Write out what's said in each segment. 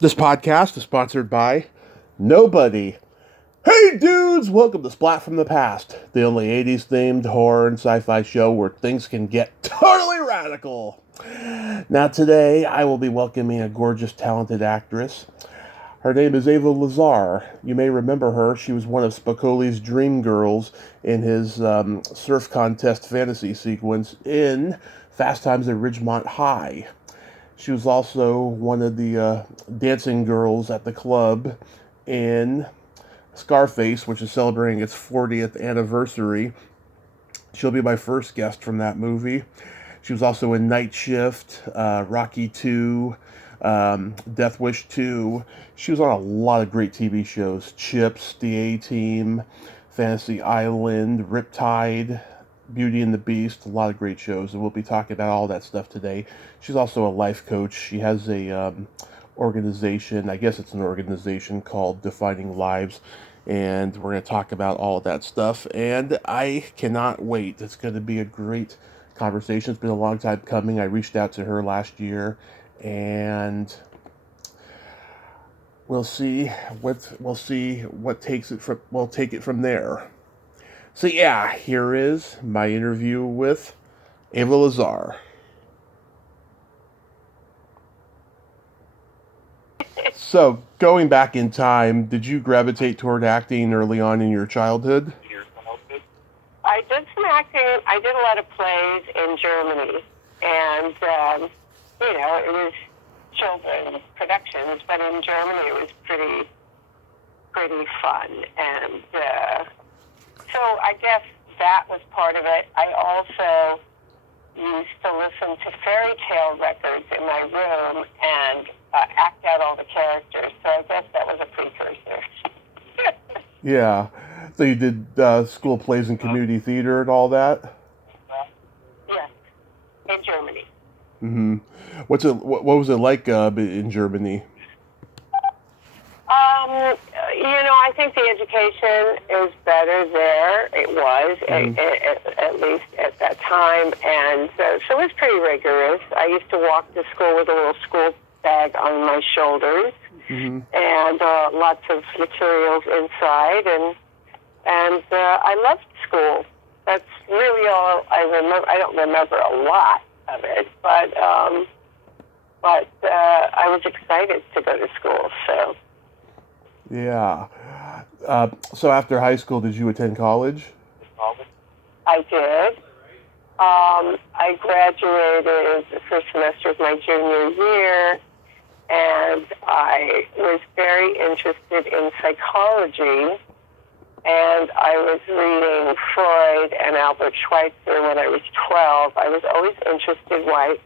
This podcast is sponsored by nobody. Hey dudes, welcome to Splat from the Past, the only 80s themed horror and sci-fi show where things can get totally radical. Now today, I will be welcoming a gorgeous, talented actress. Her name is Ava Lazar. You may remember her. She was one of Spicoli's dream girls in his surf contest fantasy sequence in Fast Times at Ridgemont High. She was also one of the dancing girls at the club in Scarface, which is celebrating its 40th anniversary. She'll be my first guest from that movie. She was also in Night Shift, Rocky 2, Death Wish 2. She was on a lot of great TV shows. Chips, The A-Team, Fantasy Island, Riptide, Beauty and the Beast, a lot of great shows, and we'll be talking about all that stuff today. She's also a life coach. She has a organization, I guess it's an organization called Defining Lives, and we're going to talk about all of that stuff, and I cannot wait. It's going to be a great conversation. It's been a long time coming. I reached out to her last year, and we'll see what takes it from. We'll take it from there. So yeah, here is my interview with Ava Lazar. So, going back in time, did you gravitate toward acting early on in your childhood? I did some acting. I did a lot of plays in Germany, and it was children's productions, but in Germany it was pretty fun, and so I guess that was part of it. I also used to listen to fairy tale records in my room and act out all the characters. So I guess that was a precursor. Yeah. So you did school plays and community theater and all that? Yes, in Germany. Mm-hmm. What was it like in Germany? I think the education is better there. It was, at least at that time. And so it was pretty rigorous. I used to walk to school with a little school bag on my shoulders, and lots of materials inside. And I loved school. That's really all I remember. I don't remember a lot of it, but I was excited to go to school, so. Yeah. So after high school, did you attend college? I did. I graduated the first semester of my junior year, and I was very interested in psychology, and I was reading Freud and Albert Schweitzer when I was 12. I was always interested why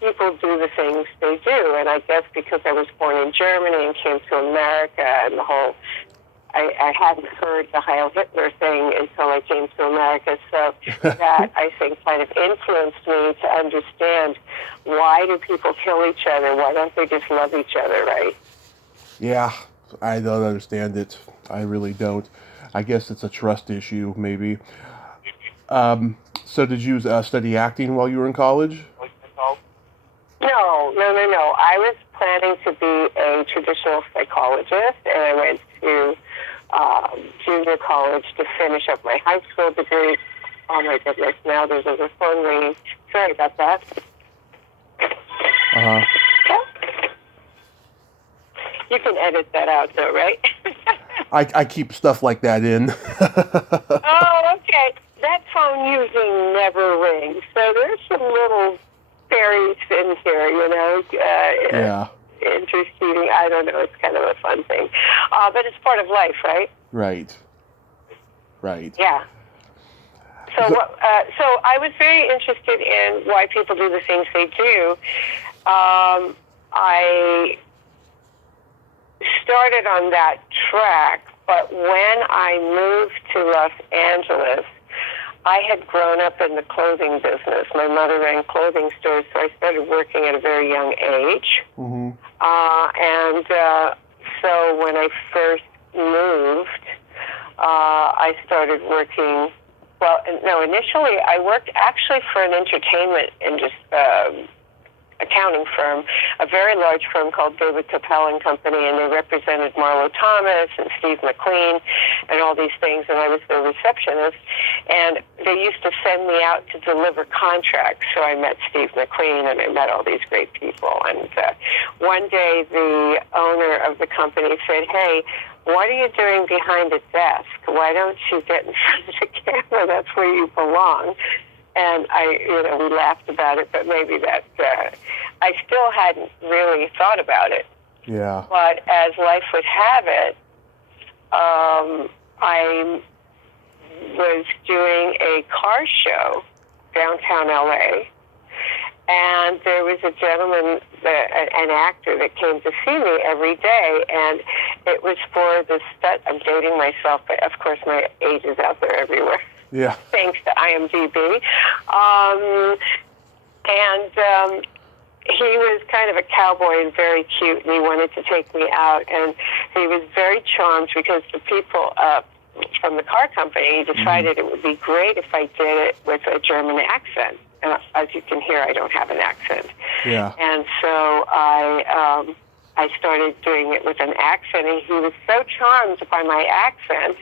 people do the things they do, and I guess because I was born in Germany and came to America, and I hadn't heard the Heil Hitler thing until I came to America, so that, I think, kind of influenced me to understand, why do people kill each other? Why don't they just love each other, right? Yeah, I don't understand it. I really don't. I guess it's a trust issue, maybe. So did you study acting while you were in college? No. I was planning to be a traditional psychologist, and I went to junior college to finish up my high school degree. Oh my goodness, now there's a phone ringing. Sorry about that. Uh-huh. You can edit that out though, right? I keep stuff like that in. Oh, okay. That phone usually never rings, so there's some little fairies in here, Yeah. interceding. I don't know. It's kind of a fun thing, but it's part of life, right? Right. Yeah. So I was very interested in why people do the things they do. I started on that track, but when I moved to Los Angeles, I had grown up in the clothing business. My mother ran clothing stores, so I started working at a very young age. Mm-hmm. So when I first moved, I started working. Well, no, initially I worked actually for an entertainment accounting firm, a very large firm called David Capel and Company, and they represented Marlo Thomas and Steve McQueen and all these things, and I was their receptionist. And they used to send me out to deliver contracts, so I met Steve McQueen and I met all these great people. And one day the owner of the company said, "Hey, what are you doing behind a desk? Why don't you get in front of the camera? That's where you belong." And we laughed about it, but maybe that, I still hadn't really thought about it. Yeah. But as life would have it, I was doing a car show downtown LA, and there was a gentleman, an actor, that came to see me every day, and it was for the I'm dating myself, but of course my age is out there everywhere. Yeah. Thanks to IMDb. He was kind of a cowboy and very cute, and he wanted to take me out, and he was very charmed because the people from the car company decided it would be great if I did it with a German accent. And as you can hear, I don't have an accent. Yeah. And so I started doing it with an accent, and he was so charmed by my accent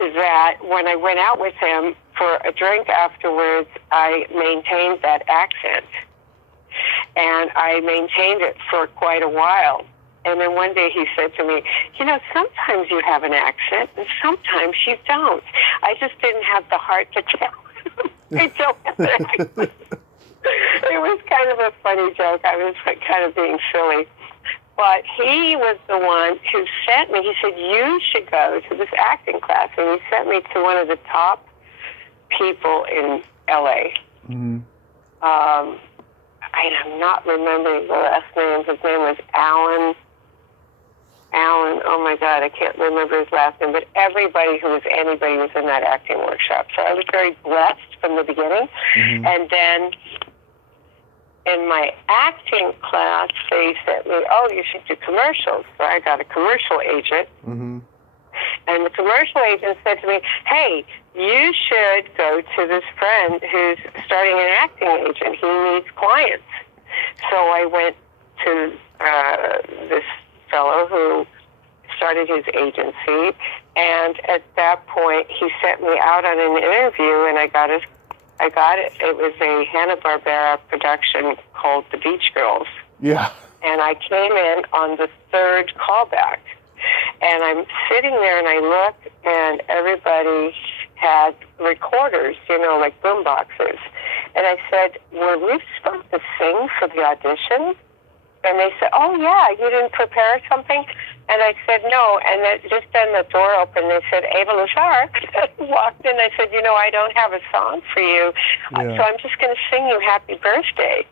that when I went out with him for a drink afterwards, I maintained that accent. And I maintained it for quite a while. And then one day he said to me, sometimes you have an accent and sometimes you don't. I just didn't have the heart to tell him I don't have an accent. It was kind of a funny joke. I was kind of being silly. But he was the one who sent me. He said, you should go to this acting class. And he sent me to one of the top people in L.A. Mm-hmm. I'm not remembering the last name. His name was Alan. Oh, my God, I can't remember his last name. But anybody was in that acting workshop. So I was very blessed from the beginning. Mm-hmm. And then in my acting class, they said, you should do commercials. So I got a commercial agent. Mm-hmm. And the commercial agent said to me, hey, you should go to this friend who's starting an acting agent. He needs clients. So I went to this fellow who started his agency. And at that point, he sent me out on an interview, and I got it. It was a Hanna-Barbera production called The Beach Girls. Yeah. And I came in on the third callback. And I'm sitting there, and I look, and everybody had recorders, like boom boxes. And I said, were we supposed to sing for the audition? And they said, oh, yeah, you didn't prepare something? And I said, no. And just then the door opened. They said, Ava Lazar walked in. I said, I don't have a song for you, so I'm just going to sing you Happy Birthday.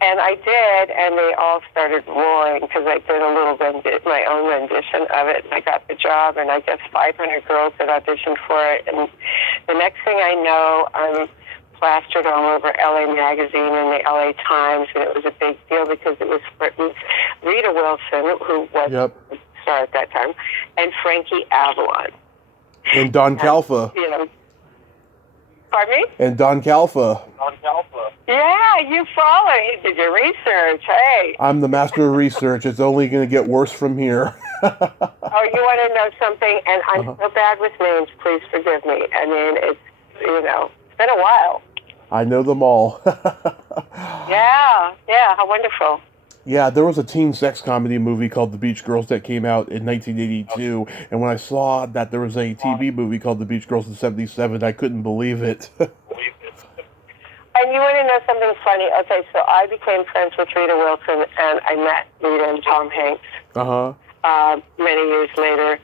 And I did, and they all started roaring because I did a little my own rendition of it, and I got the job, and I guess 500 girls had auditioned for it. And the next thing I know, I'm plastered all over LA Magazine and the LA Times, and it was a big deal because it was Rita Wilson, who was the star at that time, and Frankie Avalon. And Don Calfa. Pardon me? And Don Calfa. Yeah, you follow. You did your research. Hey. I'm the master of research. It's only going to get worse from here. Oh, you want to know something? And I'm so bad with names. Please forgive me. I mean, it's been a while. I know them all. Yeah, how wonderful. Yeah, there was a teen sex comedy movie called The Beach Girls that came out in 1982, and when I saw that there was a TV movie called The Beach Girls in 77, I couldn't believe it. And you want to know something funny? Okay, so I became friends with Rita Wilson, and I met Rita and Tom Hanks many years later.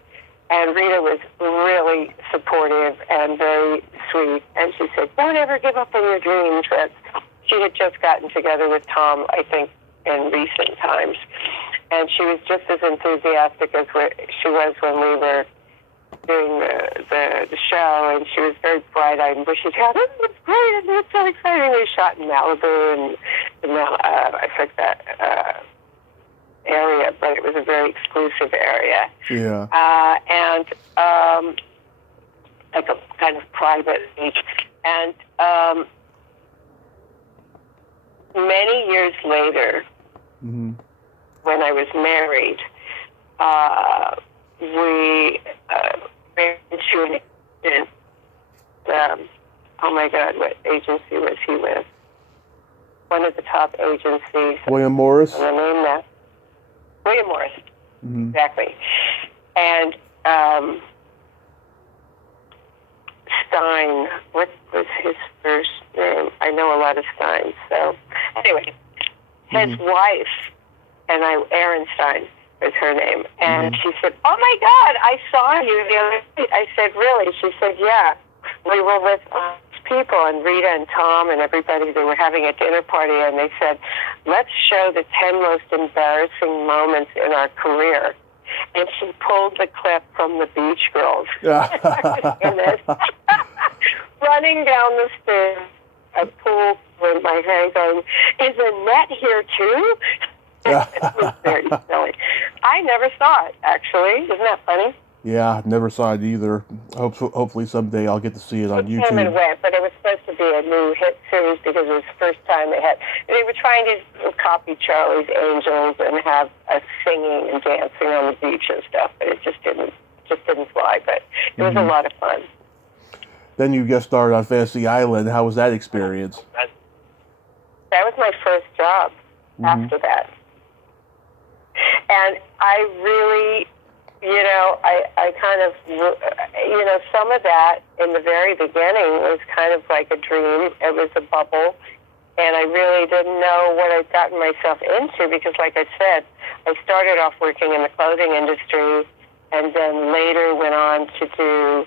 And Rita was really supportive and very sweet. And she said, don't ever give up on your dreams. And she had just gotten together with Tom, I think, in recent times. And she was just as enthusiastic as she was when we were doing the show. And she was very bright-eyed and bushy-tailed. It was great. It's so exciting. We shot in Malibu and I think that area, but it was a very exclusive area. Yeah. And like a kind of private beach. And many years later, Mm-hmm. when I was married, we ran into an oh my God, what agency was he with? One of the top agencies. William Morris? The name that. William Morris, Mm-hmm. exactly. And Stein, what was his first name? I know a lot of Steins. So anyway, his wife, Erin Stein is her name, and she said, "Oh my God, I saw you the other night." I said, "Really?" She said, "Yeah, we were with people, and Rita and Tom and everybody. They were having a dinner party, and they said, let's show the 10 most embarrassing moments in our career." And she pulled the clip from the Beach Girls. And then, running down the stairs, a pool with my hand going, "Is Annette here too?" It was very silly. I never saw it, actually. Isn't that funny? Yeah, never saw it either. Hopefully someday I'll get to see it on YouTube. It came and went, but it was supposed to be a new hit series because it was the first time they were trying to copy Charlie's Angels and have us singing and dancing on the beach and stuff, but it just didn't fly. But it was a lot of fun. Then you guest starred on Fantasy Island. How was that experience? That was my first job after that. And I really, I kind of, some of that in the very beginning was kind of like a dream. It was a bubble. And I really didn't know what I'd gotten myself into because, like I said, I started off working in the clothing industry and then later went on to do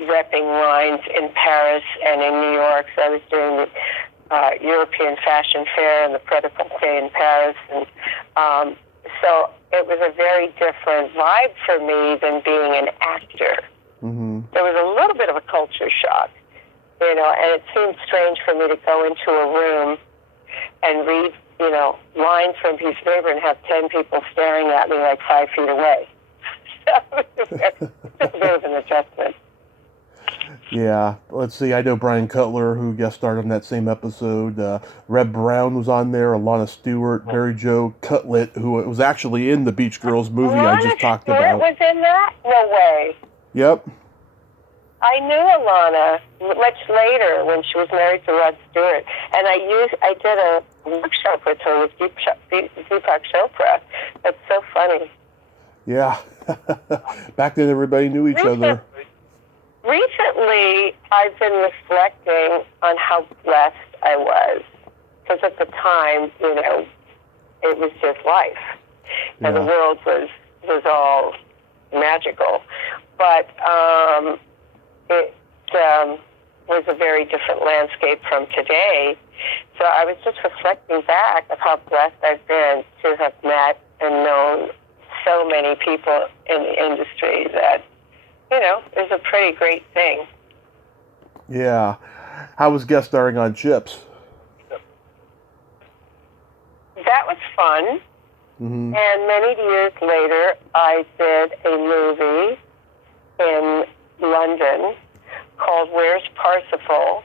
repping lines in Paris and in New York. So I was doing the European Fashion Fair and the Pret-a-Porter in Paris. And so it was a very different vibe for me than being an actor. There was a little bit of a culture shock, and it seemed strange for me to go into a room and read, lines from a piece of paper and have 10 people staring at me like 5 feet away. So it was a bit of an adjustment. Yeah, let's see. I know Brian Cutler, who guest starred on that same episode. Reb Brown was on there. Alana Stewart, Mary Jo Cutlet, who was actually in the Beach Girls movie I just talked about. Was in that? No way. Yep. I knew Alana much later when she was married to Rod Stewart, and I did a workshop with her with Deepak Chopra. That's so funny. Yeah. Back then, everybody knew each other. Recently, I've been reflecting on how blessed I was, because at the time, it was just life, and the world was all magical. But it was a very different landscape from today. So I was just reflecting back of how blessed I've been to have met and known so many people in the industry that, is a pretty great thing. Yeah. How was guest starring on Chips? That was fun. And many years later, I did a movie in London called Where's Parsifal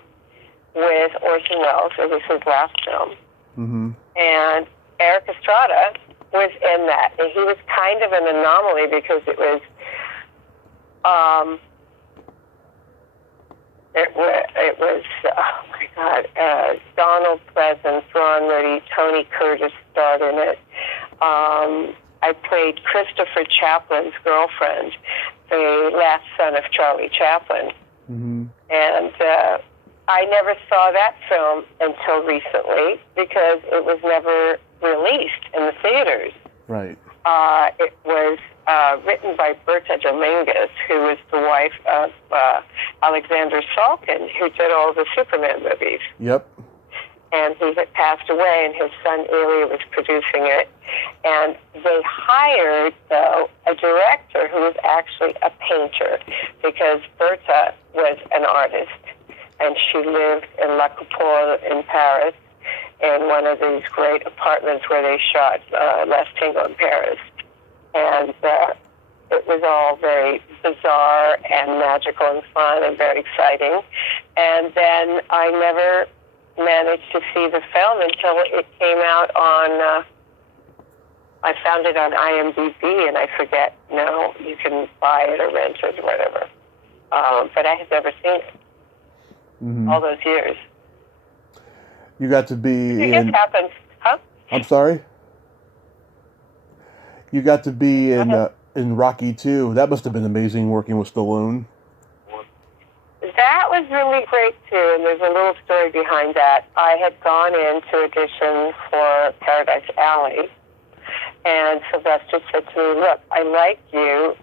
with Orson Welles. It was his last film. And Eric Estrada was in that. And he was kind of an anomaly because it was oh my God, Donald Pleasance, Ron Moody, Tony Curtis starred in it. I played Christopher Chaplin's girlfriend, the last son of Charlie Chaplin. And I never saw that film until recently because it was never released in the theaters. Right. It was written by Berta Dominguez, who was the wife of Alexander Salkind, who did all the Superman movies. Yep. And he had passed away, and his son Ilya was producing it. And they hired, though, a director who was actually a painter, because Berta was an artist, and she lived in La Coupole in Paris, in one of these great apartments where they shot Last Tango in Paris. And it was all very bizarre and magical and fun and very exciting. And then I never manage to see the film until it came out on, I found it on IMDb, and I forget now, you can buy it or rent it or whatever. But I had never seen it all those years. You got to be It happens. Huh? I'm sorry? You got to be in Rocky 2. That must have been amazing working with Stallone. That was really great, too, and there's a little story behind that. I had gone in to audition for Paradise Alley, and Sylvester said to me, look, I like you.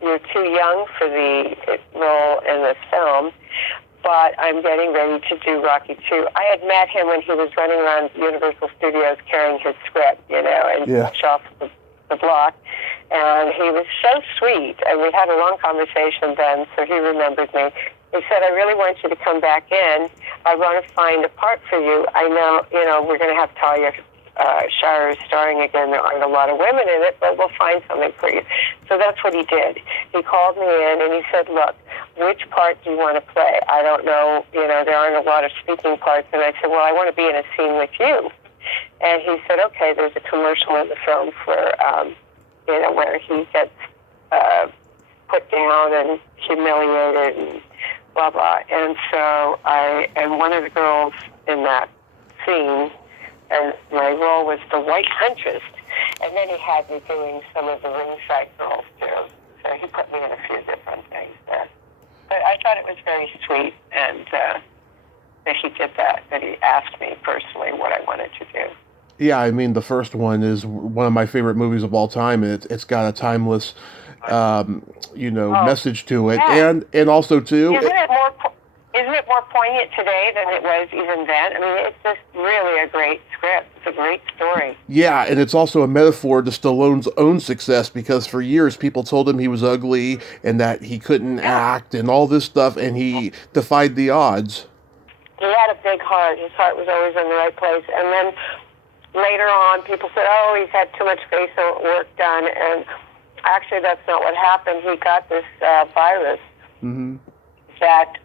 You're too young for the role in the film, but I'm getting ready to do Rocky 2. I had met him when he was running around Universal Studios carrying his script, and off the block. And he was so sweet, and we had a long conversation then, so he remembered me. He said, I really want you to come back in. I want to find a part for you. I know, we're going to have Talia Shire starring again. There aren't a lot of women in it, but we'll find something for you. So that's what he did. He called me in, and he said, look, which part do you want to play? I don't know, there aren't a lot of speaking parts. And I said, well, I want to be in a scene with you. And he said, okay, there's a commercial in the film for, where he gets put down and humiliated and blah, blah. And so and one of the girls in that scene, and my role was the White Huntress. And then he had me doing some of the ringside girls, too. So he put me in a few different things there. But I thought it was very sweet, and that he did that he asked me personally what I wanted to do. Yeah, I mean, the first one is one of my favorite movies of all time, and it's got a timeless, message to it, yeah. and also too. Isn't it more poignant today than it was even then? I mean, it's just really a great script. It's a great story. Yeah, and it's also a metaphor to Stallone's own success, because for years people told him he was ugly and that he couldn't act and all this stuff, and he defied the odds. He had a big heart. His heart was always in the right place. And then later on, people said, oh, he's had too much facial work done. And actually, that's not what happened. He got this virus that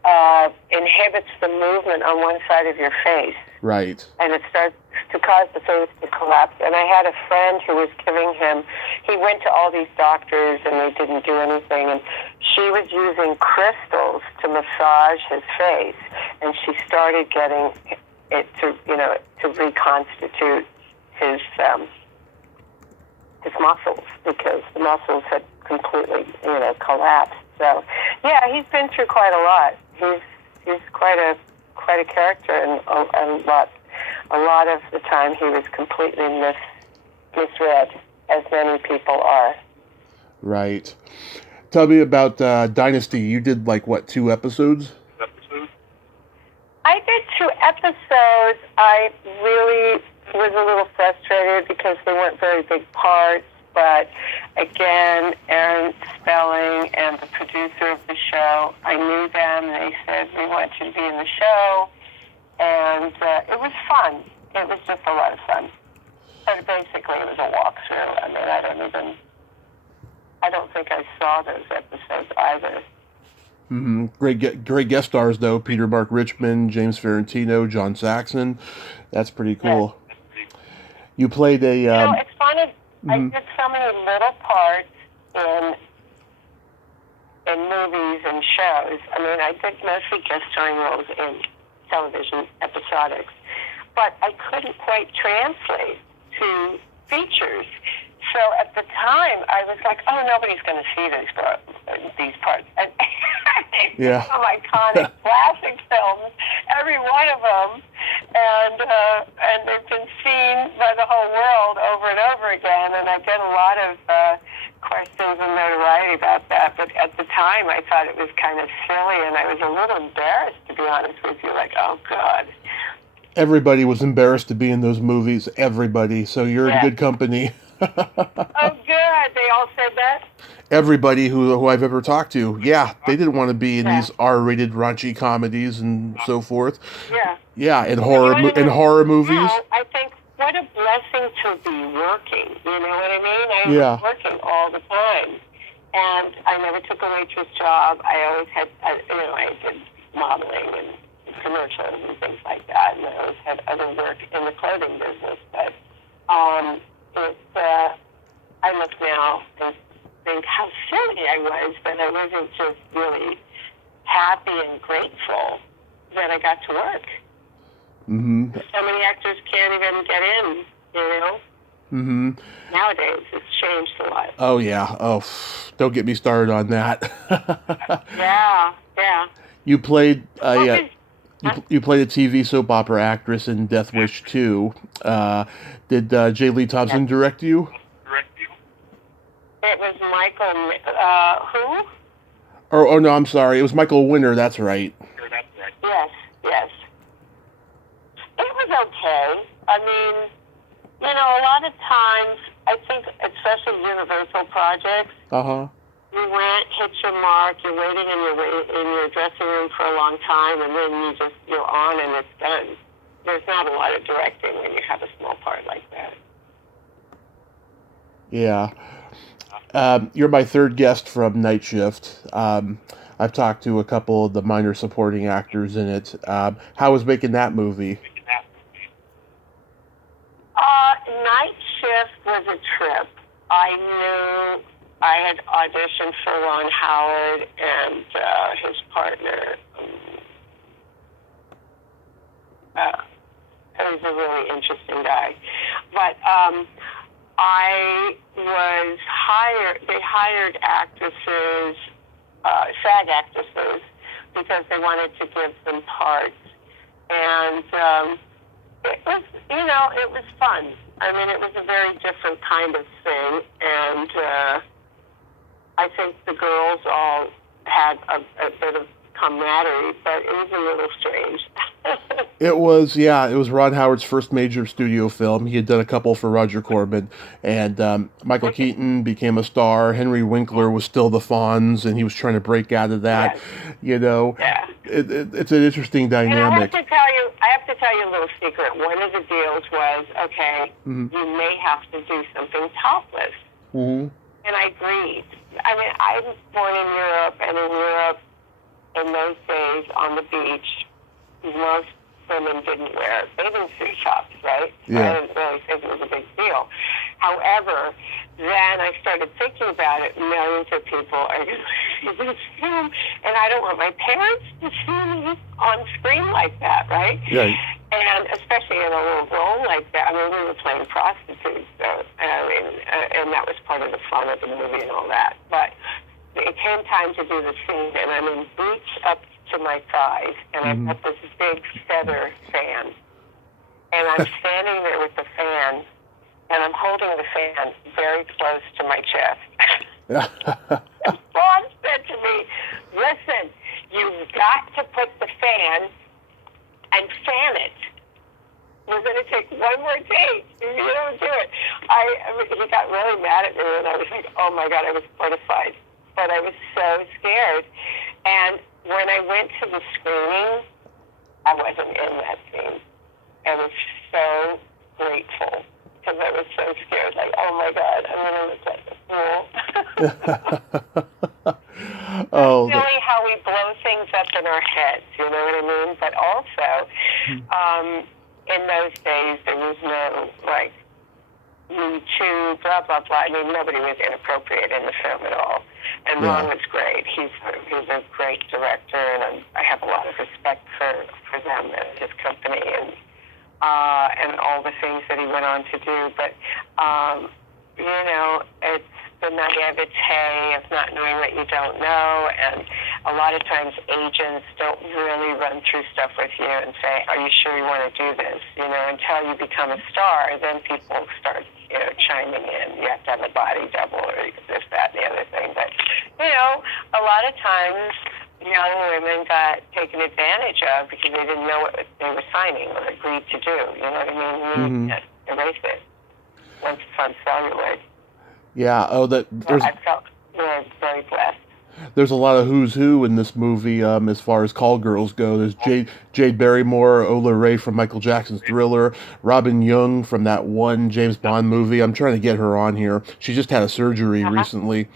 inhibits the movement on one side of your face. Right. And it starts to cause the face to collapse. And I had a friend who was giving him, he went to all these doctors and they didn't do anything. And she was using crystals to massage his face. And she started getting it to reconstitute his muscles, because the muscles had completely, collapsed. So, yeah, he's been through quite a lot. He's quite a character, and a lot of the time he was completely misread, as many people are. Right. Tell me about Dynasty. You did 2 episodes? I did 2 episodes. I really was a little frustrated because they weren't very big parts. But again, Aaron Spelling and the producer of the show, I knew them. They said, we want you to be in the show. And it was fun. It was just a lot of fun. But basically, it was a walkthrough. I mean, I don't think I saw those episodes either. Mm-hmm. Great guest stars, though. Peter Mark Richmond, James Ferrantino, John Saxon. That's pretty cool. Yeah. You played a... it's funny. I did so many little parts in movies and shows. I mean, I did mostly guest starring roles in television episodics. But I couldn't quite translate to features. So at the time, I was like, oh, nobody's going to see these parts. And they're some iconic classic films, every one of them. And they've been seen by the whole world over and over again. And I get a lot of questions and notoriety about that. But at the time, I thought it was kind of silly. And I was a little embarrassed, to be honest with you. Like, oh, God. Everybody was embarrassed to be in those movies. Everybody. So you're in good company. Oh, good. They all said that? Everybody who I've ever talked to, they didn't want to be in these R-rated raunchy comedies and so forth. Yeah. Yeah, and horror movies. I think what a blessing to be working. You know what I mean? I was working all the time, and I never took a waitress job. I always had, I did modeling and commercials and things like that, and I always had other work in the clothing business. But I look now and think how silly I was that I wasn't just really happy and grateful that I got to work. Mm-hmm. So many actors can't even get in, you know? Mm-hmm. Nowadays, it's changed a lot. Oh, yeah. Oh, don't get me started on that. Yeah. You played Huh? you played a TV soap opera actress in Death Wish 2. Did J. Lee Thompson direct you? It was Michael, who? Oh, no, I'm sorry. It was Michael Winner. That's right. Yes. It was okay. I mean, you know, a lot of times, I think, especially Universal projects, Uh-huh. you went, hit your mark, you're waiting in your dressing room for a long time, and then you're on and it's done. There's not a lot of directing when you have a small part like that. Yeah. You're my third guest from Night Shift. I've talked to a couple of the minor supporting actors in it. How was making that movie? Night Shift was a trip. I knew I had auditioned for Ron Howard and his partner. He was a really interesting guy. But I was hired, they hired actresses, SAG actresses, because they wanted to give them parts. And it was, you know, it was fun. I mean, it was a very different kind of thing. And I think the girls all had a bit of camaraderie, but it was a little strange. It was Ron Howard's first major studio film. He had done a couple for Roger Corman, and Michael Keaton became a star. Henry Winkler was still the Fonz, and he was trying to break out of that. Yes. You know, it's an interesting dynamic. And I have to tell you a little secret. One of the deals was, okay, you may have to do something topless. Mm-hmm. And I agreed. I mean, I was born in Europe, and in Europe, in those days, on the beach, most women didn't wear bathing suit tops, right? Yeah. I didn't really think it was a big deal. However, then I started thinking about it. Millions of people are going to see this film, and I don't want my parents to see me on screen like that, right? Right. And especially in a little role like that. I mean, we were playing prostitutes, so, and that was part of the fun of the movie and all that. But it came time to do the scene, and I'm in boots up to my thighs, and I've got this big feather fan. And I'm standing there with the fan, and I'm holding the fan very close to my chest. And Bob said to me, listen, you've got to put the fan and fan it. We're going to take one more take. If you don't do it. He got really mad at me, and I was like, oh my God, I was mortified. But I was so scared. And when I went to the screening, I wasn't in that scene. I was so grateful because I was so scared. Like, oh my God, I'm going to look like a fool. Oh, It's really how we blow things up in our heads, you know what I mean? But also, in those days, there was no, like, Me Too, blah, blah, blah. I mean, nobody was inappropriate in the film at all. And Ron was great. He's a great director, and I have a lot of respect for them and his company and all the things that he went on to do. But, you know, it's the naivete of not knowing what you don't know, and a lot of times agents don't really run through stuff with you and say, are you sure you want to do this? You know, until you become a star, then people start, you know, chiming in. You have to have a body double or this, that, and the other thing. But, you know, a lot of times young women got taken advantage of because they didn't know what they were signing or agreed to do. You know what I mean? You erase it once it's on celluloid. Yeah. Oh, I felt very blessed. There's a lot of who's who in this movie as far as call girls go. There's Jade Barrymore, Ola Ray from Michael Jackson's Thriller, Robin Young from that one James Bond movie. I'm trying to get her on here. She just had a surgery recently.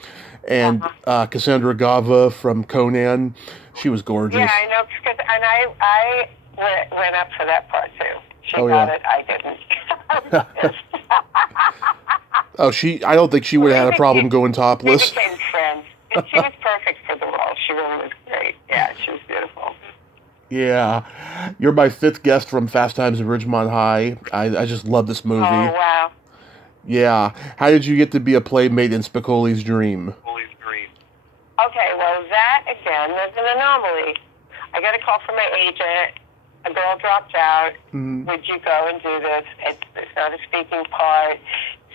And Cassandra Gava from Conan. She was gorgeous. Yeah, I know. And I went up for that part too. She Oh, got yeah. it. I didn't. I was pissed. Oh, I don't think she would have had a problem going We topless. became friends. And she was perfect for the role. She really was great. Yeah, she was beautiful. Yeah. You're my fifth guest from Fast Times at Ridgemont High. I just love this movie. Oh, wow. Yeah. How did you get to be a playmate in Spicoli's dream? Okay, well, that, again, was an anomaly. I got a call from my agent. A girl dropped out. Mhm. Would you go and do this? It's not a speaking part.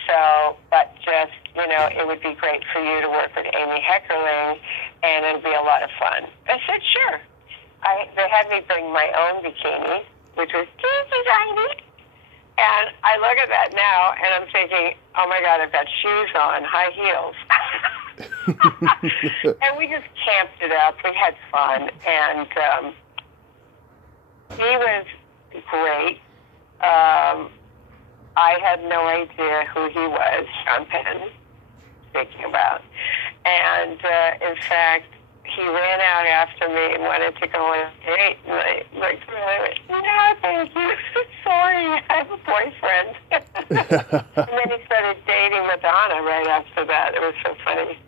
So, but just, it would be great for you to work with Amy Heckerling, and it'd be a lot of fun. I said, sure. They had me bring my own bikini, which was teeny tiny. And I look at that now, and I'm thinking, oh, my God, I've got shoes on, high heels. And we just camped it up. We had fun. And he was great. I had no idea who he was, Sean Penn, speaking about. And, in fact, he ran out after me and wanted to go on a date. And I looked at him and I went, no, thank you. Sorry, I have a boyfriend. And then he started dating Madonna right after that. It was so funny.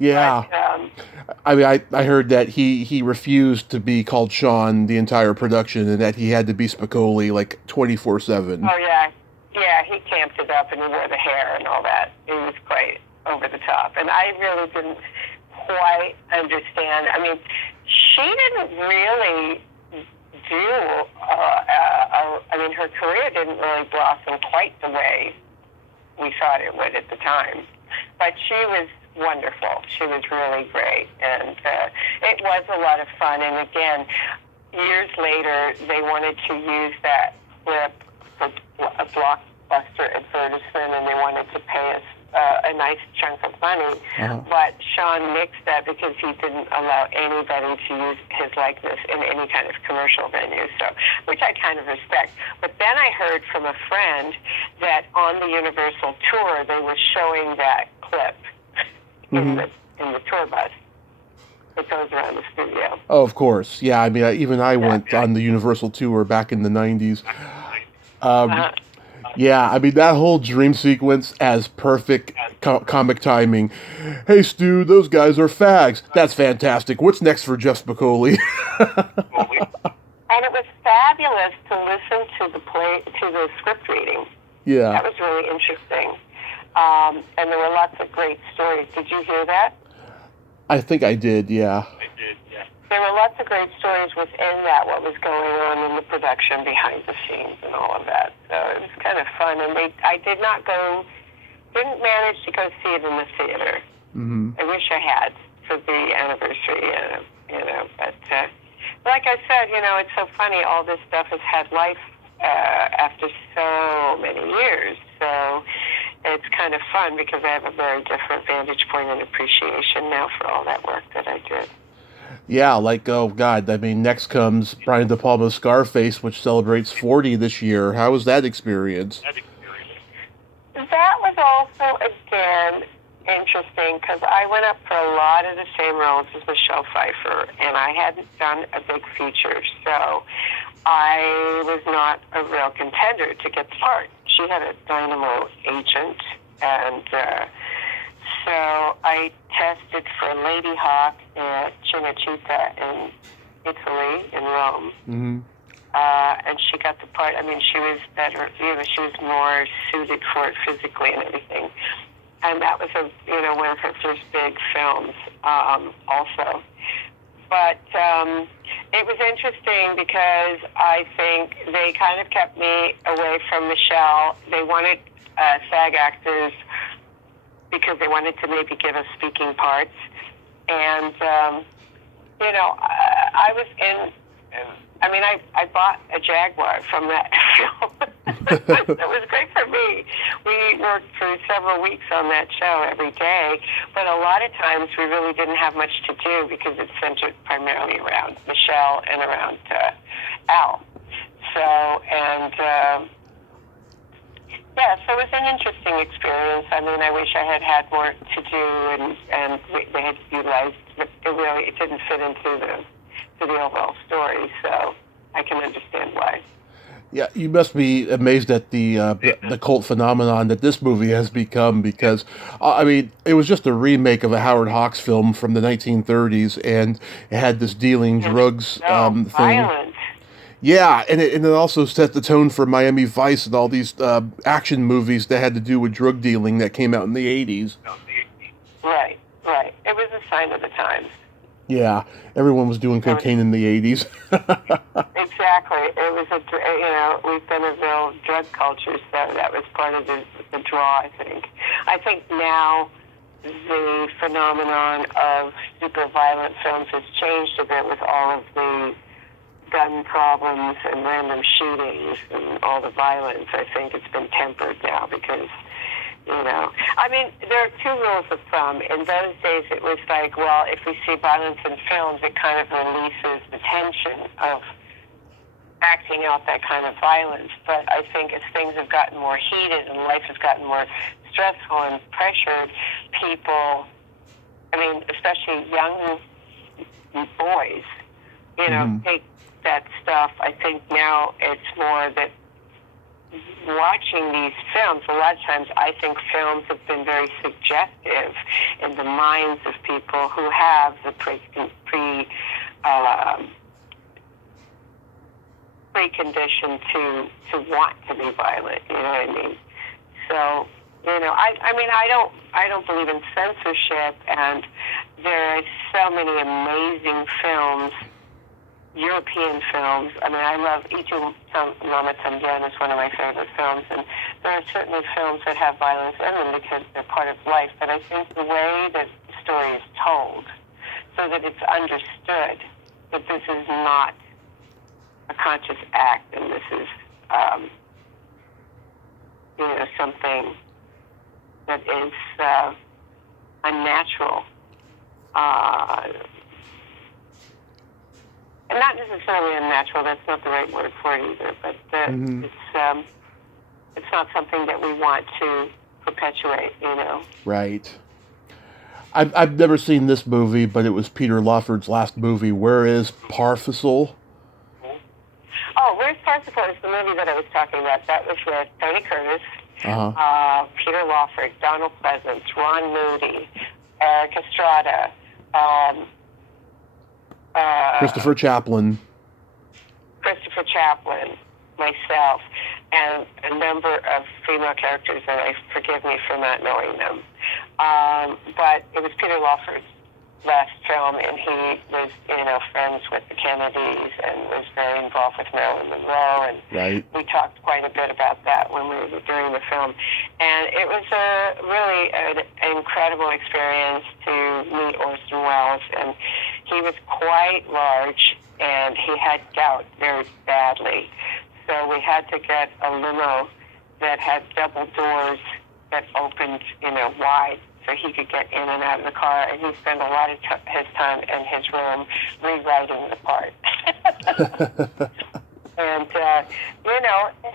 Yeah. But, I mean, I heard that he refused to be called Sean the entire production, and that he had to be Spicoli like 24/7. oh, yeah. Yeah, he camped it up and he wore the hair and all that. It was quite over the top. And I really didn't quite understand. I mean, she didn't really do, her career didn't really blossom quite the way we thought it would at the time. But she was wonderful. She was really great. And it was a lot of fun. And again, years later, they wanted to use that clip for a blockbuster advertisement, and they wanted to pay us a nice chunk of money. Uh-huh. But Sean nixed that because he didn't allow anybody to use his likeness in any kind of commercial venue, so, which I kind of respect. But then I heard from a friend that on the Universal tour, they were showing that clip in the tour bus that goes around the studio. Oh, of course. Yeah, I mean, even I went on the Universal tour back in the 90s. Yeah, I mean, that whole dream sequence has perfect comic timing. Hey, Stu, those guys are fags. That's fantastic. What's next for Jeff Spicoli? And it was fabulous to listen to the script reading. Yeah. That was really interesting. And there were lots of great stories. Did you hear that? I think I did, yeah. There were lots of great stories within that, what was going on in the production behind the scenes and all of that. So it was kind of fun. And I didn't manage to go see it in the theater. Mm-hmm. I wish I had for the anniversary, but like I said, it's so funny. All this stuff has had life after so many years. So it's kind of fun because I have a very different vantage point and appreciation now for all that work that I did. Yeah, like, oh, God, I mean, next comes Brian De Palma's Scarface, which celebrates 40 this year. How was that experience? That was also, again, interesting because I went up for a lot of the same roles as Michelle Pfeiffer, and I hadn't done a big feature, so I was not a real contender to get the part. She had a dynamo agent, and so I tested for Lady Hawk at Cinecittà in Italy, in Rome. Mm-hmm. And she got the part. I mean, she was better, she was more suited for it physically and everything. And that was one of her first big films, also. But it was interesting because I think they kind of kept me away from Michelle. They wanted SAG actors because they wanted to maybe give us speaking parts. And, I was in... I bought a Jaguar from that film. It was great for me. We worked for several weeks on that show every day, but a lot of times we really didn't have much to do because it centered primarily around Michelle and around Al. So it was an interesting experience. I mean, I wish I had had more to do, and they had utilized, but it didn't fit into the overall story. So I can understand why. Yeah, you must be amazed at the cult phenomenon that this movie has become because, I mean, it was just a remake of a Howard Hawks film from the 1930s, and it had this dealing And drugs so thing. violent. Yeah, and it also set the tone for Miami Vice and all these action movies that had to do with drug dealing that came out in the 80s. Right, right. It was a sign of the times. Yeah, everyone was doing It was, cocaine in the 80s. exactly. It was we've been a real drug culture, so that was part of the draw, I think. I think now the phenomenon of super violent films has changed a bit with all of the gun problems and random shootings and all the violence. I think it's been tempered now because, I mean, there are two rules of thumb. In those days, it was like, well, if we see violence in films, it kind of releases the tension of acting out that kind of violence. But I think as things have gotten more heated and life has gotten more stressful and pressured, people, I mean, especially young boys, take that stuff. I think now it's more that watching these films, a lot of times I think films have been very suggestive in the minds of people who have the precondition to want to be violent. You know what I mean? So, I don't believe in censorship, and there are so many amazing films, European films. I mean, I love Itu Lama También is one of my favorite films, and there are certainly films that have violence in them because they're part of life, but I think the way that the story is told, so that it's understood that this is not a conscious act, and this is, something that is unnatural. And not necessarily unnatural, that's not the right word for it either, but it's not something that we want to perpetuate, Right. I've never seen this movie, but it was Peter Lawford's last movie. Where is Parsifal? Oh, Where's Parsifal is the movie that I was talking about. That was with Tony Curtis, Peter Lawford, Donald Pleasance, Ron Moody, Eric Estrada, Christopher Chaplin, myself, and a number of female characters, and forgive me for not knowing them. But it was Peter Lawford's last film, and he was, friends with the Kennedys and was very involved with Marilyn Monroe, and we talked quite a bit about that when we were doing the film. And it was really an incredible experience to meet Orson Welles, and he was quite large, and he had gout very badly. So we had to get a limo that had double doors that opened, wide, so he could get in and out of the car, and he spent a lot of his time in his room rewriting the part. And, it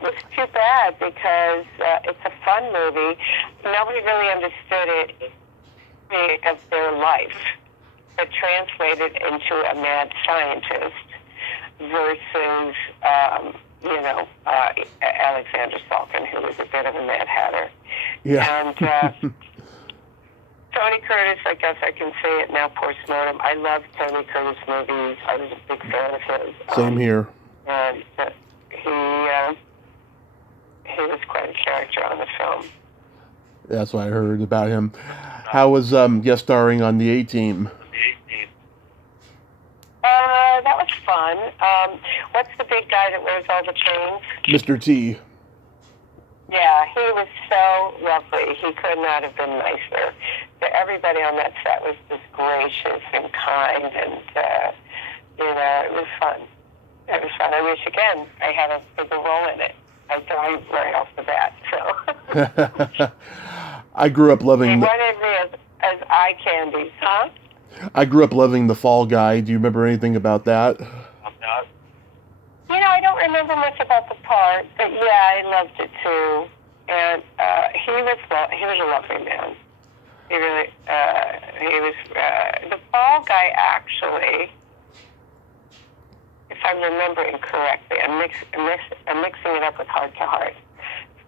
was too bad because it's a fun movie. Nobody really understood it of their life, but translated into a mad scientist versus, Alexander Salkin, who was a bit of a mad hatter. Yeah. And Tony Curtis, I guess I can say it now, post-mortem. I love Tony Curtis movies. I was a big fan of his. Same here. And he was quite a character on the film. That's what I heard about him. How was guest starring on the A-Team? That was fun. What's the big guy that wears all the chains? Mr. T. Yeah, he was so lovely. He could not have been nicer. Everybody on that set was just gracious and kind, and, it was fun. It was fun. I wish, again, I had a bigger role in it. I died right off the bat, so. I grew up loving... They wanted me as eye candy, huh? I grew up loving The Fall Guy. Do you remember anything about that? I don't remember much about the part, but yeah, I loved it too. And he was a lovely man. He really, he was, The Fall Guy actually, if I'm remembering correctly. I'm mixing it up with Heart to Heart.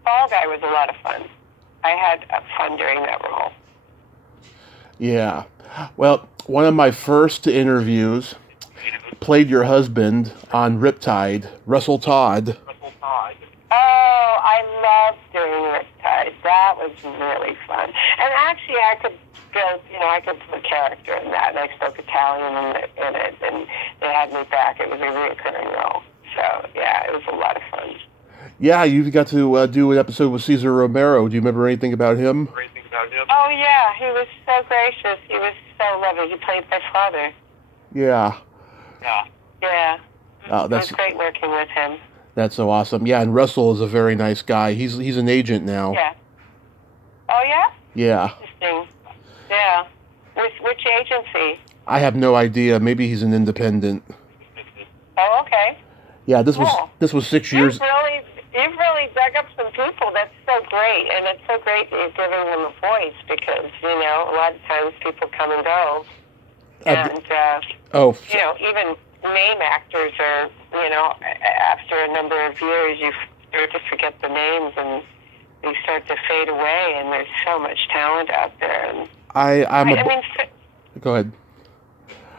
Fall Guy was a lot of fun. I had fun during that role. Yeah. Well, one of my first interviews played your husband on Riptide, Russell Todd. Oh, I loved doing Riptide. That was really fun. And actually, I could build, I could put a character in that. And I spoke Italian in it, and they had me back. It was a reoccurring role. So, yeah, it was a lot of fun. Yeah, you got to do an episode with Cesar Romero. Do you remember anything about him? Oh, yeah. He was so gracious. He was so lovely. He played my father. Yeah. Yeah. Oh, It was great working with him. That's so awesome. Yeah, and Russell is a very nice guy. He's an agent now. Yeah. Oh, yeah? Yeah. Interesting. Yeah. Which agency? I have no idea. Maybe he's an independent. Oh, okay. Yeah, this Cool. was 6 years. You've really dug up some people. That's so great. And it's so great that you're giving them a voice because, a lot of times people come and go. And, even name actors are, after a number of years, you start to forget the names and they start to fade away. And there's so much talent out there. And Go ahead.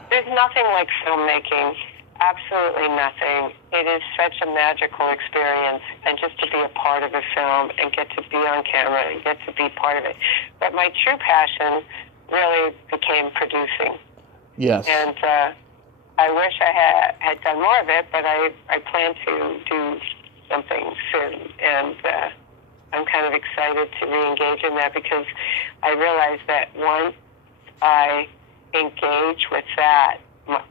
There's nothing like filmmaking. Absolutely nothing. It is such a magical experience, and just to be a part of a film and get to be on camera and get to be part of it. But my true passion really became producing. Yes. And I wish I had done more of it, but I plan to do something soon. And I'm kind of excited to re-engage in that because I realize that once I engage with that,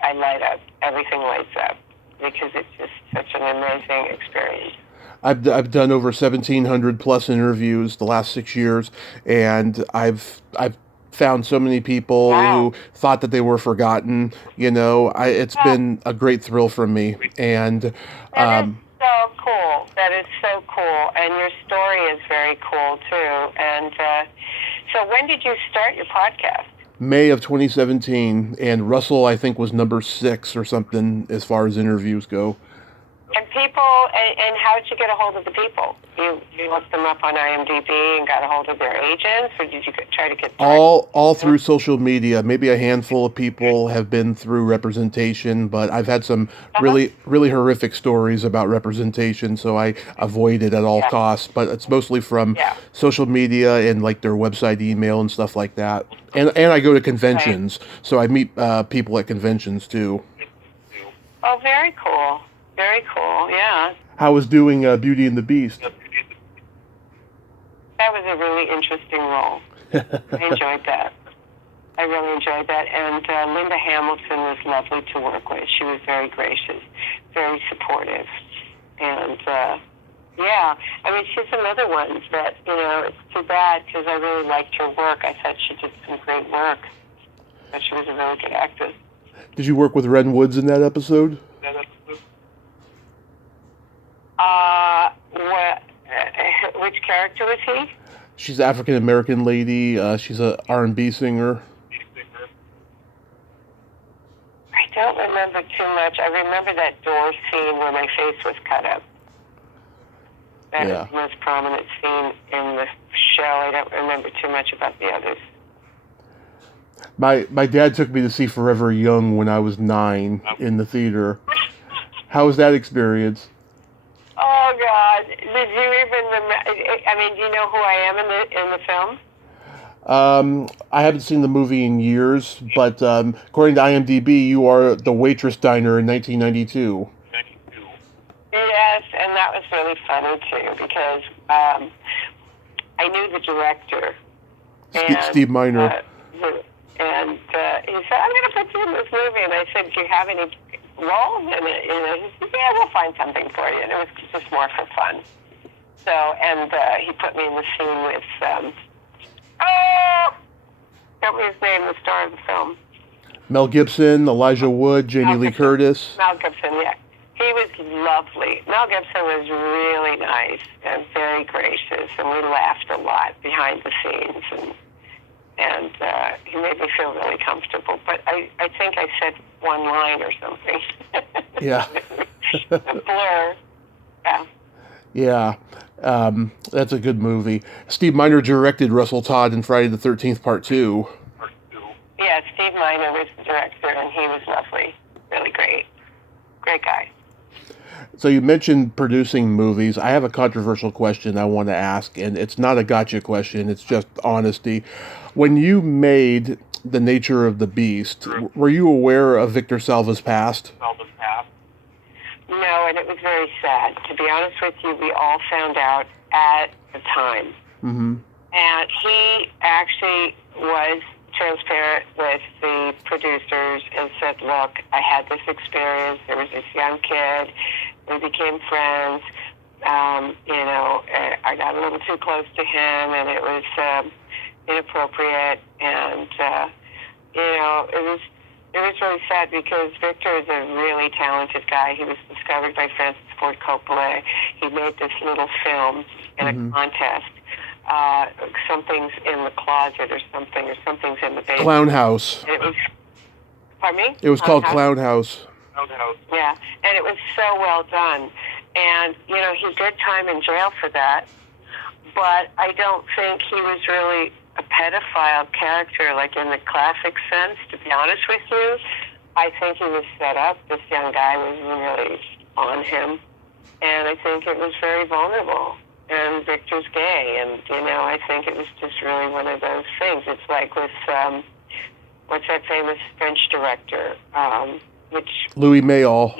I light up. Everything lights up because it's just such an amazing experience. I've done over 1,700 plus interviews the last 6 years, and I've found so many people who thought that they were forgotten. It's been a great thrill for me. And that is so cool. That is so cool, and your story is very cool too. And so, when did you start your podcast? May of 2017, and Russell, I think, was number 6 or something as far as interviews go. And people, and how did you get a hold of the people? You looked them up on IMDb and got a hold of their agents, or did you try to get all through social media? Maybe a handful of people have been through representation, but I've had some really horrific stories about representation, so I avoid it at all costs. But it's mostly from social media and like their website email and stuff like that. And I go to conventions, so I meet people at conventions too. Oh, very cool. Very cool, yeah. How was doing Beauty and the Beast? That was a really interesting role. I enjoyed that. I really enjoyed that. And Linda Hamilton was lovely to work with. She was very gracious, very supportive. And, she's another one that, it's too bad because I really liked her work. I thought she did some great work. But she was a really good actress. Did you work with Ren Woods in that episode? Which character was he? She's an African American lady. She's a R&B singer. I don't remember too much. I remember that door scene where my face was cut up. That was the most prominent scene in the show. I don't remember too much about the others. My dad took me to see Forever Young when I was 9 in the theater. How was that experience? Oh God! Did you even remember? I mean, do you know who I am in the film? I haven't seen the movie in years, but according to IMDb, you are the waitress diner in 1992. Yes, and that was really funny too because I knew the director, Steve Miner. And he said, "I'm going to put you in this movie," and I said, "Do you have any roles in it?" He said, "Yeah, we'll find something for you." And it was just more for fun. So, and he put me in the scene with, what was his name, the star of the film? Mel Gibson, Elijah Wood, Jamie Lee Curtis. Mel Gibson, yeah. He was lovely. Mel Gibson was really nice and very gracious, and we laughed a lot behind the scenes. And and he made me feel really comfortable. But I think I said one line or something. Yeah. A blur. Yeah. Yeah. That's a good movie. Steve Miner directed Russell Todd in Friday the 13th Part 2. Yeah, Steve Miner was the director, and he was lovely. Really great. Great guy. So you mentioned producing movies. I have a controversial question I want to ask, and it's not a gotcha question. It's just honesty. When you made The Nature of the Beast, were you aware of Victor Salva's past? No, and it was very sad. To be honest with you, we all found out at the time. Mm-hmm. And he actually was transparent with the producers and said, look, I had this experience. There was this young kid. We became friends. I got a little too close to him, and it was inappropriate. And, it was really sad because Victor is a really talented guy. He was discovered by Francis Ford Coppola. He made this little film in a contest. Something's in the closet or something's in the basement. Clown House. And it was, pardon me? It was called Clown House. Yeah, and it was so well done. And, he did time in jail for that, but I don't think he was really a pedophile character, like in the classic sense, to be honest with you. I think he was set up. This young guy was really on him, and I think it was very vulnerable. And Victor's gay, and, I think it was just really one of those things. It's like with, what's that famous French director, which... Louis Malle.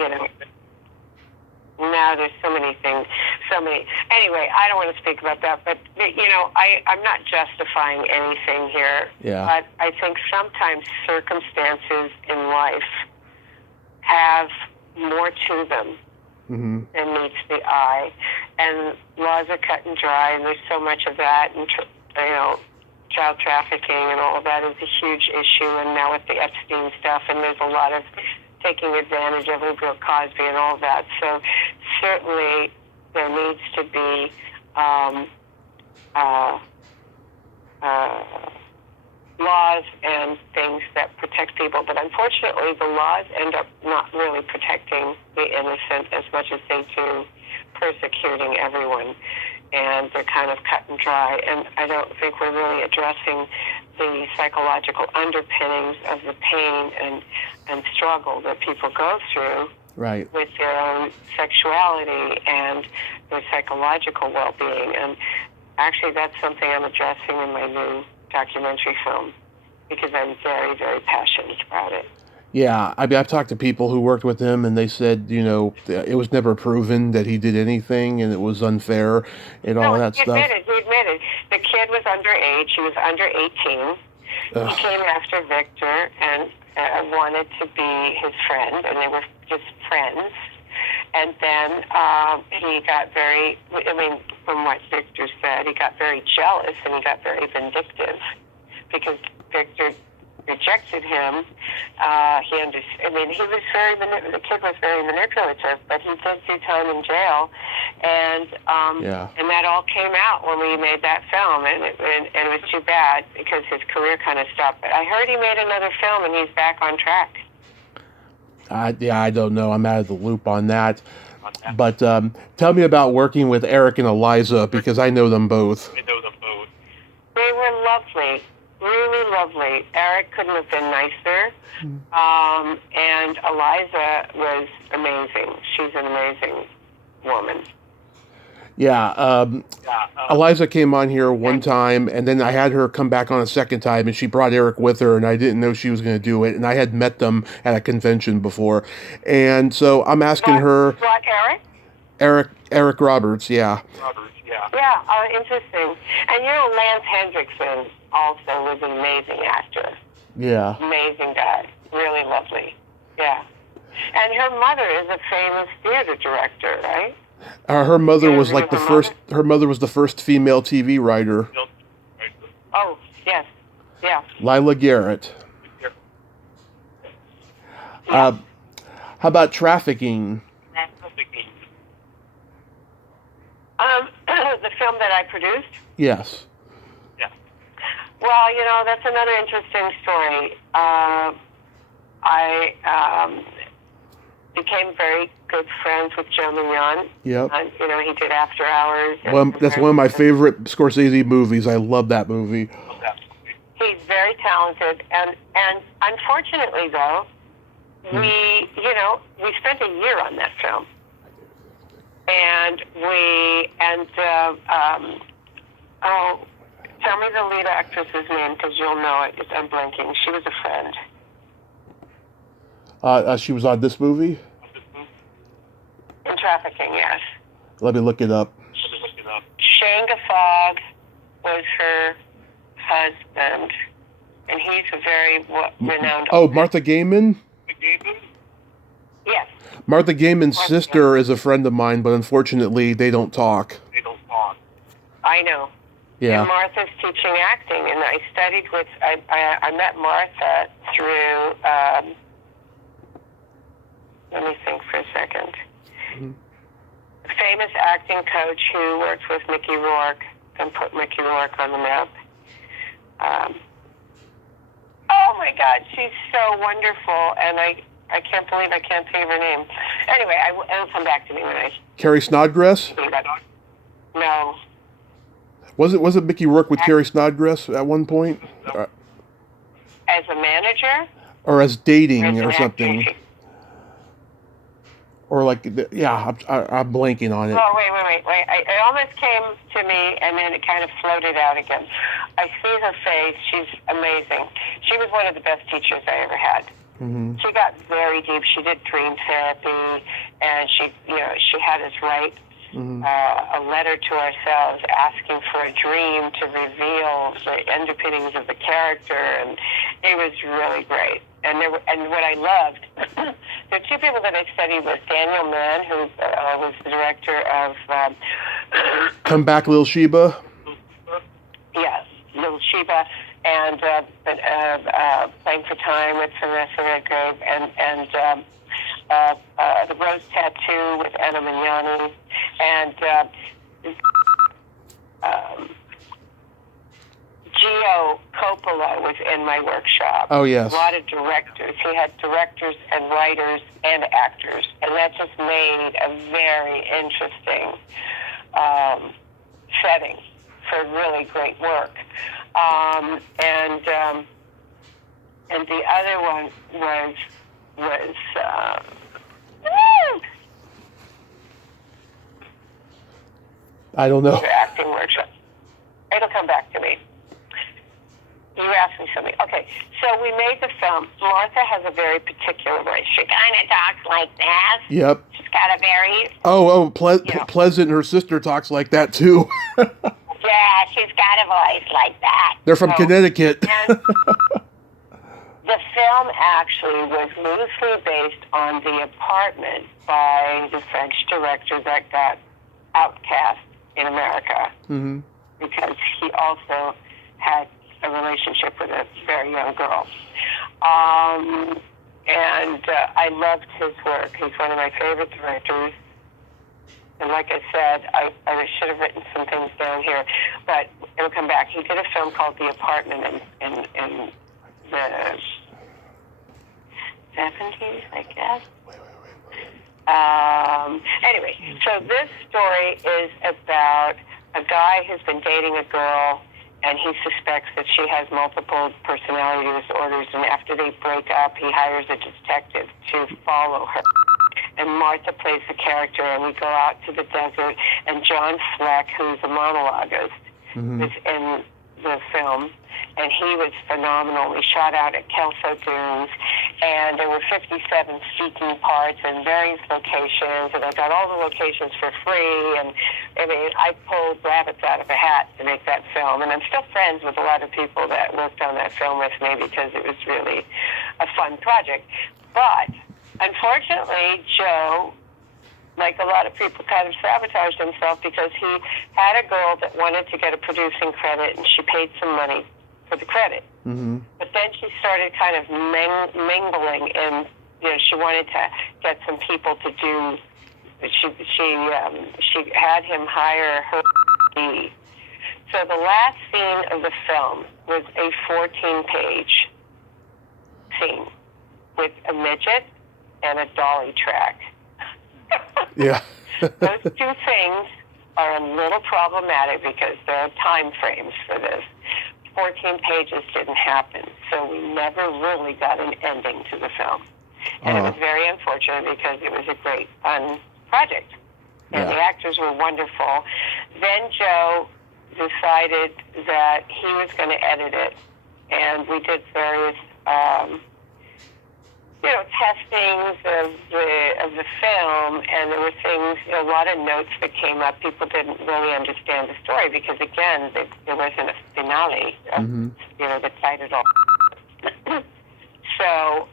Now there's so many things, Anyway, I don't want to speak about that, but, I'm not justifying anything here. Yeah. But I think sometimes circumstances in life have more to them than meets the eye. And laws are cut and dry, and there's so much of that, and, child trafficking and all of that is a huge issue, and now with the Epstein stuff, and there's a lot of taking advantage of Bill Cosby and all of that. So certainly there needs to be laws and things that protect people. But unfortunately, the laws end up not really protecting the innocent as much as they do persecuting everyone. And they're kind of cut and dry. And I don't think we're really addressing the psychological underpinnings of the pain and struggle that people go through with their own sexuality and their psychological well-being. And actually, that's something I'm addressing in my new documentary film because I'm very, very passionate about it. Yeah, I mean, I've talked to people who worked with him, and they said, it was never proven that he did anything, and it was unfair, and all that stuff. He admitted. The kid was underage. He was under 18. Ugh. He came after Victor and wanted to be his friend, and they were just friends. And then he got from what Victor said, he got very jealous, and he got very vindictive because Victor rejected him. The kid was very manipulative, but he did do time in jail, and that all came out when we made that film, and it was too bad because his career kind of stopped. But I heard he made another film, and he's back on track. I don't know. I'm out of the loop on that. But tell me about working with Eric and Eliza, because I know them both. They were lovely. Really lovely. Eric couldn't have been nicer. And Eliza was amazing. She's an amazing woman. Yeah. Eliza came on here one time, and then I had her come back on a second time, and she brought Eric with her, and I didn't know she was going to do it, and I had met them at a convention before. And so I'm asking her... What, Eric? Eric Roberts, yeah. Yeah, interesting. And Lance Hendrickson also was an amazing actor. Yeah. Amazing guy. Really lovely. Yeah. And her mother is a famous theater director, right? Her mother was like the first. Her mother was the first female TV writer. Oh, yes. Yeah. Lila Garrett. How about trafficking? The film that I produced? Yes. Well, that's another interesting story. I became very good friends with Joe Mignon. Yep. He did After Hours. That's one of my favorite Scorsese movies. I love that movie. He's very talented, and unfortunately, though, we spent a year on that film, and tell me the lead actress's name because you'll know it. I'm blanking. She was a friend. She was on this movie? In Trafficking, yes. Let me look it up. Shane Gaffog was her husband, and he's a very renowned... Oh, Martha Gayman? Yes. Martha Gayman's sister is a friend of mine, but unfortunately, they don't talk. I know. Yeah. And Martha's teaching acting, and I studied with... I met Martha through... let me think for a second. Mm-hmm. A famous acting coach who worked with Mickey Rourke and put Mickey Rourke on the map. Oh my God, she's so wonderful, and I can't believe I can't think of her name. Anyway, it'll come back to me when I... Carrie Snodgrass? No. Was it Mickey Rourke with Carrie Snodgrass at one point? As a manager? Or as dating or something? Or like, yeah, I'm blanking on it. Oh, wait. It almost came to me, and then it kind of floated out again. I see her face. She's amazing. She was one of the best teachers I ever had. Mm-hmm. She got very deep. She did dream therapy, and she had us write a letter to ourselves asking for a dream to reveal the underpinnings of the character, and it was really great. And what I loved, there are two people that I studied with. Daniel Mann, who was the director of... Come Back, Little Sheba? Yes, Little Sheba, and Playing for Time with Vanessa Redgrave, and The Rose Tattoo with Anna Mignani, and Gio Coppola was in my workshop. Oh, yes. A lot of directors. He had directors and writers and actors, and that just made a very interesting setting for really great work. And the other one was I don't know. the acting workshop. It'll come back to me. You asked me something. Okay, so we made the film. Martha has a very particular voice. She kind of talks like that. Yep. She's got a very... Pleasant, her sister talks like that, too. Yeah, she's got a voice like that. They're from Connecticut. And the film actually was loosely based on The Apartment by the French director that got outcast in America. Mm-hmm. Because he also had a relationship with a very young girl. And I loved his work. He's one of my favorite directors. And like I said, I should have written some things down here, but it'll come back. He did a film called The Apartment in the 70s, I guess. Anyway, so this story is about a guy who's been dating a girl, and he suspects that she has multiple personality disorders, and after they break up, he hires a detective to follow her. And Martha plays the character, and we go out to the desert, and John Fleck, who's a monologuist, is in the film, and he was phenomenal. We shot out at Kelso Dunes, and there were 57 speaking parts in various locations, and I got all the locations for free, and I mean, I pulled rabbits out of a hat to make that film, and I'm still friends with a lot of people that worked on that film with me because it was really a fun project. But unfortunately, Joe, like a lot of people, kind of sabotaged himself because he had a girl that wanted to get a producing credit, and she paid some money for the credit. Mm-hmm. But then she started kind of mingling, and she wanted to get some people to do. She had him hire her So the last scene of the film was a 14-page scene with a midget and a dolly track. Yeah. Those two things are a little problematic because there are time frames for this. 14 pages didn't happen, so we never really got an ending to the film. And it was very unfortunate because it was a great, fun project. And the actors were wonderful. Then Joe decided that he was going to edit it, and we did various testings of the film, and there were things, a lot of notes that came up. People didn't really understand the story because, again, there wasn't a finale, that tied it all. So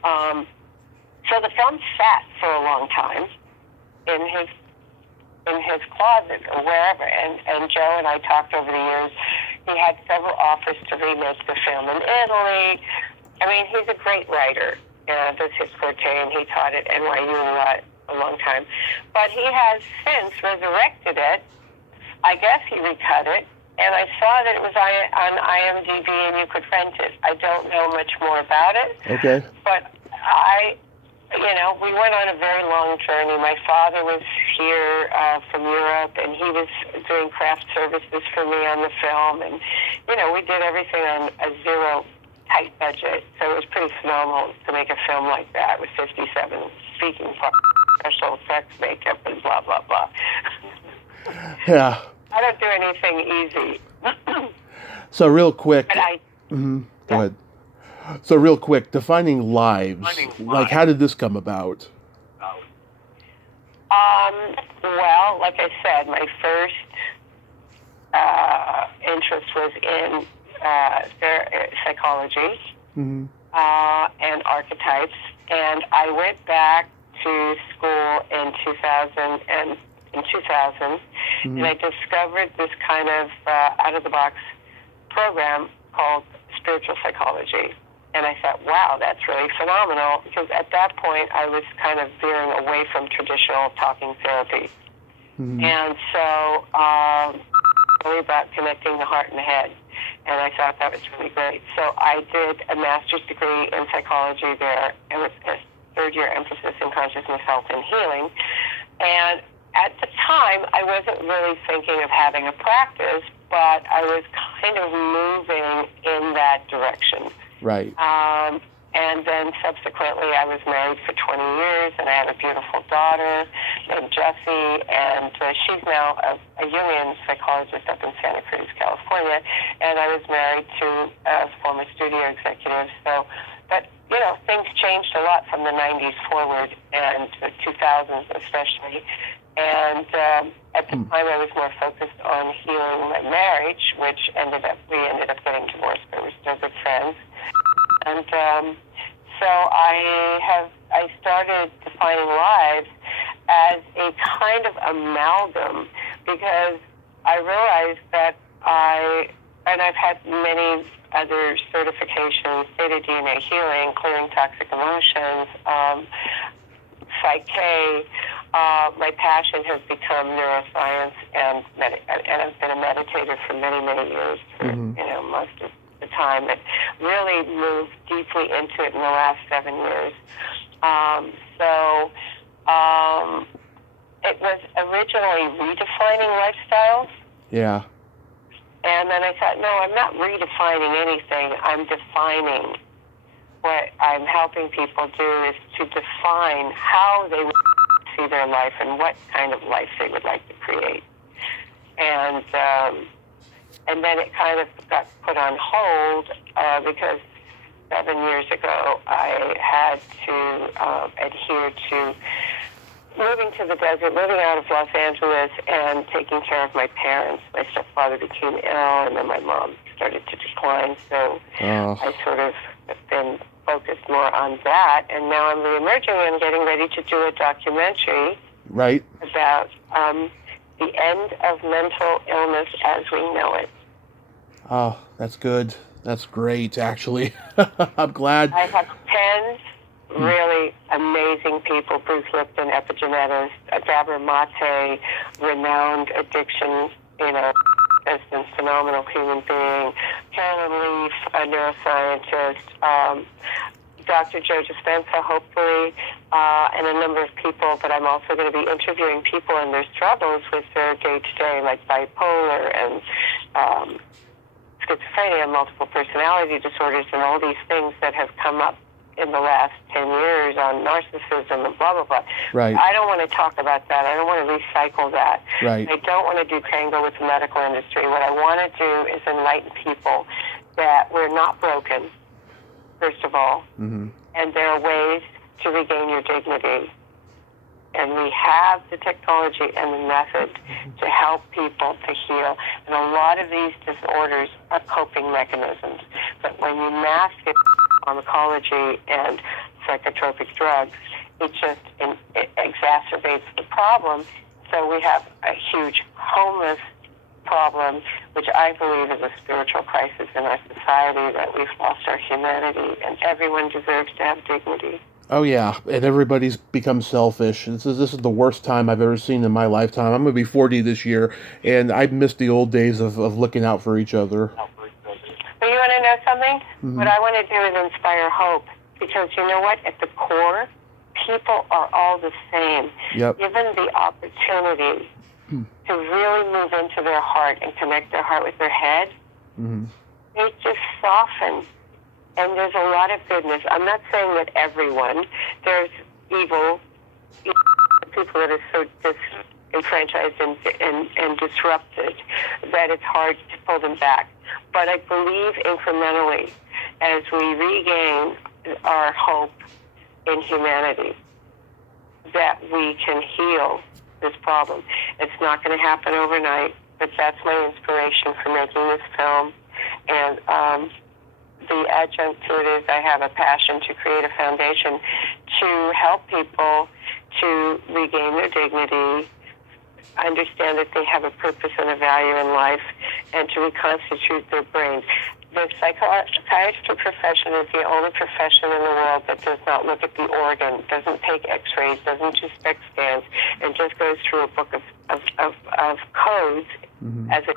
the film sat for a long time in his closet or wherever, and Joe and I talked over the years. He had several offers to remake the film in Italy. I mean, he's a great writer. That's his forte, and he taught at NYU a long time. But he has since resurrected it. I guess he recut it, and I saw that it was on IMDb and you could rent it. I don't know much more about it. Okay. But we went on a very long journey. My father was here from Europe, and he was doing craft services for me on the film, and, we did everything on a zero tight budget, so it was pretty phenomenal to make a film like that with 57 speaking parts, special effects, makeup, and blah, blah, blah. Yeah. I don't do anything easy. So real quick. But Go ahead. So real quick, defining lives. Like, how did this come about? Well, like I said, my first interest was in psychology and archetypes, and I went back to school in 2000, and I discovered this kind of out-of-the-box program called spiritual psychology. And I thought, wow, that's really phenomenal, because at that point I was kind of veering away from traditional talking therapy. And so really about connecting the heart and the head. And I thought that was really great. So I did a master's degree in psychology there. It was a third-year emphasis in consciousness, health, and healing. And at the time, I wasn't really thinking of having a practice, but I was kind of moving in that direction. Right. And then subsequently, I was married for 20 years, and I have a beautiful daughter named Jessie, and she's now a Jungian psychologist up in Santa Cruz, California, and I was married to a former studio executive. So, but, things changed a lot from the 90s forward, and the 2000s especially. And at the time, I was more focused on healing my marriage, which we ended up getting divorced, but we're still good friends. And so I started defining lives as a kind of amalgam, because I realized that I've had many other certifications, theta DNA healing, clearing toxic emotions, Psyche. My passion has become neuroscience, and I've been a meditator for many, many years, for most of the time, and really moved deeply into it in the last 7 years. It was originally redefining lifestyles. Yeah. And then I thought, no, I'm not redefining anything. I'm defining. What I'm helping people do is to define how they would see their life and what kind of life they would like to create. And then it kind of got put on hold because 7 years ago I had to adhere to moving to the desert, living out of Los Angeles, and taking care of my parents. My stepfather became ill, and then my mom started to decline. So I sort of have been focused more on that, and now I'm reemerging and getting ready to do a documentary about the end of mental illness as we know it. Oh, that's good. That's great, actually. I'm glad. I have 10 really amazing people: Bruce Lipton, epigenetist, Gabor Mate, renowned addiction, just a phenomenal human being. Carolyn Leaf, a neuroscientist, Dr. Joe Dispenza, hopefully, and a number of people, but I'm also going to be interviewing people and their struggles with their day-to-day, like bipolar and schizophrenia and multiple personality disorders and all these things that have come up in the last 10 years on narcissism and blah, blah, blah. Right. I don't want to talk about that. I don't want to recycle that. Right. I don't want to do tango with the medical industry. What I want to do is enlighten people that we're not broken, first of all, Mm-hmm. and there are ways to regain your dignity. And we have the technology and the method to help people to heal. And a lot of these disorders are coping mechanisms. But when you mask it pharmacology and psychotropic drugs, it just it exacerbates the problem. So we have a huge homeless problem, which I believe is a spiritual crisis in our society, that we've lost our humanity, and everyone deserves to have dignity. Oh yeah, and everybody's become selfish. This is the worst time I've ever seen in my lifetime. I'm going to be 40 this year, and I've missed the old days of looking out for each other. But you want to know something? Mm-hmm. What I want to do is inspire hope, because you know what? At the core, people are all the same. Yep. Given the opportunity to really move into their heart and connect their heart with their head, they just soften. And there's a lot of goodness. I'm not saying that everyone. There's evil people that are so disenfranchised and disrupted that it's hard to pull them back. But I believe incrementally, as we regain our hope in humanity, that we can heal this problem. It's not going to happen overnight, but that's my inspiration for making this film. And the adjunct to it is I have a passion to create a foundation to help people to regain their dignity, understand that they have a purpose and a value in life, and to reconstitute their brains. The psychiatry profession is the only profession in the world that does not look at the organ, doesn't take x-rays, doesn't do SPECT scans, and just goes through a book of codes as a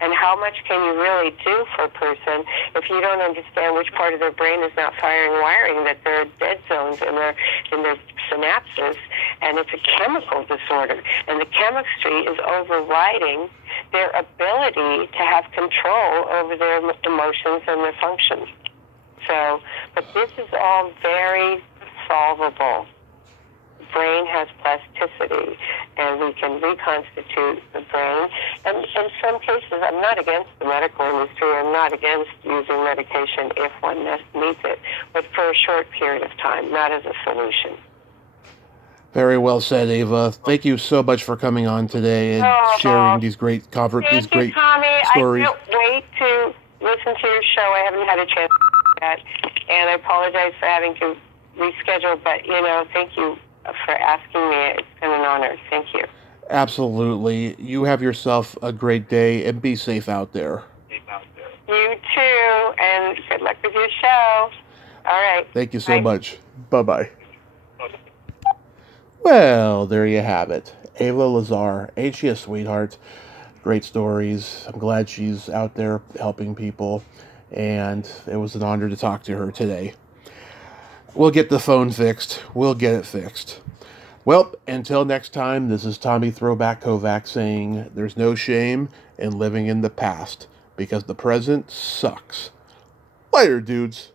and how much can you really do for a person if you don't understand which part of their brain is not firing wiring, that there are dead zones in their synapses, and it's a chemical disorder. And the chemistry is overriding their ability to have control over their emotions and their functions. So, but this is all very solvable. Brain has plasticity, and we can reconstitute the brain. And in some cases, I'm not against the medical industry. I'm not against using medication if one needs it, but for a short period of time, not as a solution. Very well said, Ava. Thank you so much for coming on today and sharing these great stories. Thank you, Tommy. I can't wait to listen to your show. I haven't had a chance to do that, and I apologize for having to reschedule, but, thank you for asking me. It's been an honor. Thank you. Absolutely. You have yourself a great day, and be safe out there. You too, and good luck with your show. All right. Thank you so much. Bye-bye. Well, there you have it. Ava Lazar. Ain't she a sweetheart? Great stories. I'm glad she's out there helping people, and it was an honor to talk to her today. We'll get the phone fixed. We'll get it fixed. Well, until next time, this is Tommy Throwback Kovac saying there's no shame in living in the past, because the present sucks. Later, dudes.